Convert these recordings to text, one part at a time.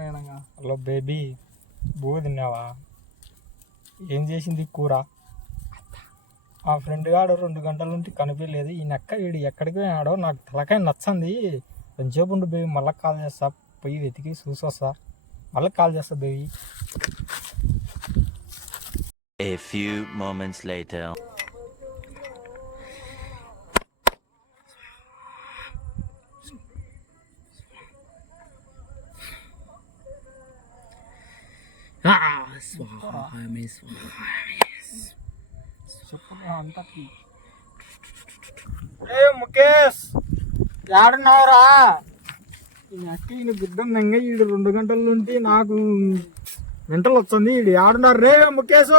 Hello baby బూ తిన్నావా? ఏం చేసింది కూర? ఆ ఫ్రెండ్ గాడు 2 గంటల నుండి కనిపించలేదు. ఈ నక్క వీడు ఎక్కడికి పోయాడో నాకు తలకాయ నచ్చంది. కొంచెంసేపు ఉండు బేబీ, మళ్ళీ కాల్ చేస్తా. పోయి వెతికి చూసి వస్తా, మళ్ళీ కాల్ చేస్తా baby. A few moments later. Mukesh ఏడున్నావురా? ఈ నక్క ఈయన బిడ్డంగా ఈడు 2 గంటల నుండి నాకు వెంటలు వస్తుంది. ఈడు ఏడున్నారు రే ముఖేష్?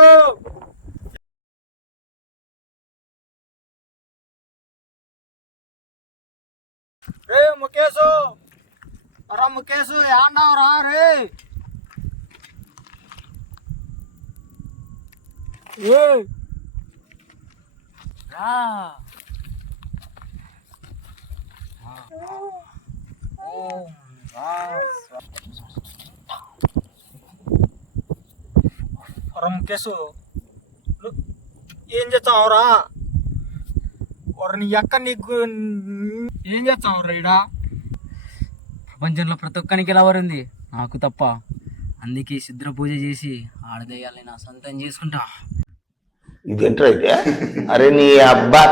రే ముఖేష్, రా ముఖేష్, ఏడున్నావురా రే? ముఖేష్ ఏం చేస్తావురా? నీ అక్క నీకు ఏం చేస్తావురా? ఇడా ప్రపంచంలో ప్రతి ఒక్కరికి లవర్ ఉంది, నాకు తప్ప. అందుకే శుద్ర పూజ చేసి ఆడదేయాలని నా సొంతం చేసుకుంటా. ఇదేంట్రా అయితే? అరే నీ అబ్బా,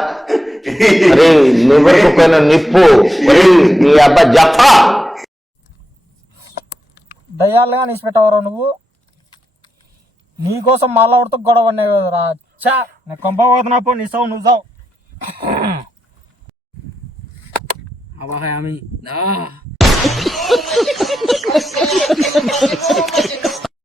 అరే నువ్వెరకు పోయిన నిప్పు, నీ అబ్బా జఫా దయ్యాలుగా నిలిచిపెట్టావరా నువ్వు? నీకోసం మాలాడుతూ గొడవ ఉన్నాయి కదరా. చా నేను కొంప పోతున్నా పో, నీ సావు నువ్వు సావు. అవాహయామి